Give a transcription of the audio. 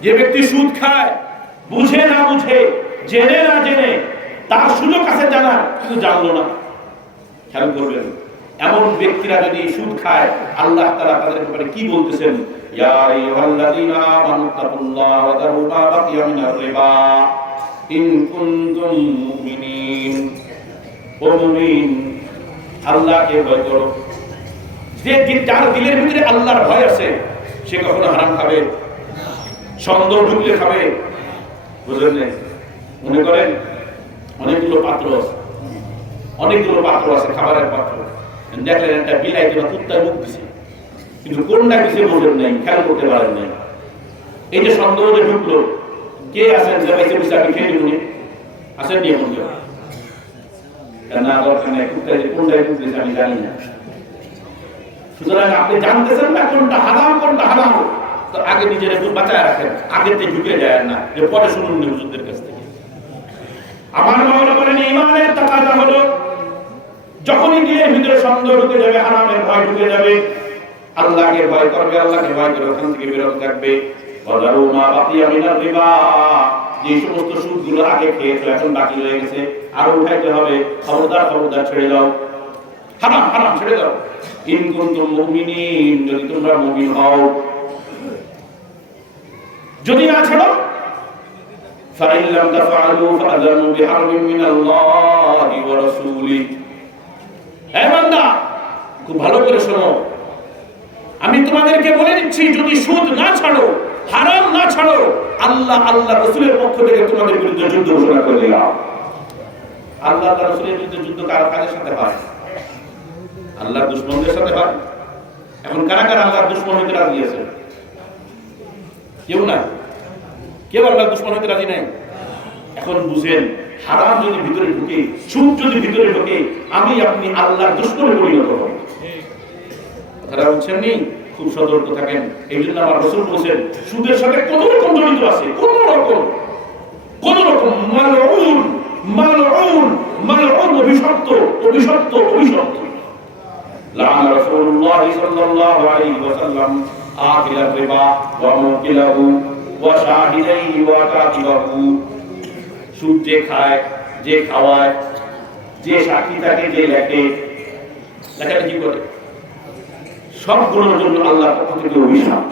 যে ব্যক্তি সুদ খায়, বুঝে না বুঝে, জেনে না জেনে, তার সুযোগ আছে জানা কিন্তু জানলো না। খেয়াল করবেন, এমন ব্যক্তিরা যদি সুদ খায়, আল্লাহ তারা তাদের ব্যাপারে কি বলতেছেন? যে- যার দিলের ভিতরে আল্লাহর ভয় আছে, সে কখনো হারাম খাবে। সন্দেহ ঢুকলে খাবে। বুঝলেন মনে করেন, অনেকগুলো পাত্র আছে। অনেকগুলো পাত্র আছে, খাবারের পাত্র। দেখলেন একটা বিলাই কিংবা কুত্তায় মুখ দিছে। কিন্তু কোনটা দিছে বোঝেন নাই, খেয়াল করতে পারেন নাই। এই যে সন্দেহতে ঢুকলো, কে আছেন যে বাইসে বসে আমি খেয়ে দিব আসেন নিয়ে মন না দরকার নাই কুত্তায় যে কোনটায় মুখ দিছে আমি জানি না। সুতরাং আপনি জানতেছেন না কোনটা হারাম কোনটা হারাম। তো আগে নিজের একটু বাঁচায় রাখেন আগে থেকে ঢুকে যায় না। যে পরে শুনুন হুজুরদের কাছ থেকে। আমার মাওলা বলেন, ইমানের তাকাদা হলো, যখনই দিলের ভিতরে সন্দেহ ঢুকে যাবে, হারামের ভয় ঢুকে যাবে, আল্লাহকে ভয় করবে, আল্লাহকে ভয় করে ওখান থেকে বিরত থাকবে। ওয়াদারু মা বাকিয়া মিনার রিবা। যে সমস্ত সুদগুলো আগে খেয়েছো, এখন বাকি রয়ে গেছে, আরও উঠাইতে হবে। খবরদার খবরদার ছেড়ে দাও। হারাম হারাম, ছেড়ে দাও। ইন কুনতুম মুমিনিন, যদি তোমরা মুমিন হও যদি না ছাড়ো فإن لم تفعلوا فأذنوا بحرب من الله ورسوله হে বান্দা খুব ভালো করে শোনো আমি তোমাদেরকে বলে দিচ্ছি যদি সুদ না ছাড়ো হারাম না ছাড়ো আল্লাহ আল্লাহ রসুলের পক্ষ থেকে তোমাদের বিরুদ্ধে যুদ্ধ ঘোষণা করে দিলাম আল্লাহ আল্লাহ রসুলের বিরুদ্ধে যুদ্ধ কার কাদের সাথে হয় আল্লাহর দুশ্মনদের সাথে হয় এখন কারা কারা আল্লাহর দুশ্মন হইতে রাজি আছে কেউ না কেউ আল্লাহ দুশ্মন হইতে রাজি নাই? এখন বুঝেন, হারাম যদি ভিতরে ঢুকে, সুদ যদি ভিতরে ঢুকে, আমি আপনি আল্লাহর দুশ্মনে পরিণত হব। কথাটা বলছেন নি খুব সতর্ক থাকেন। এই জন্য আমার রসুল বলছেন, সুদের সাথে কোন রকম জড়িত আছে? কোন রকম? কোন রকম? মালউন মালউন মালউন অভিশপ্ত অভিশপ্ত অভিশপ্ত। লাআন রাসূলুল্লাহ সাল্লাল্লাহু আলাইহি ওয়াসাল্লাম آكل الربا وموكله وشاهديه وكاتبه সুদ যে খায় যে খাওয়ায় যে সাক্ষী থাকে যে লেখে লেখাটা কি করে সব গুণের জন্য আল্লাহ পক্ষ থেকে অভিশাপ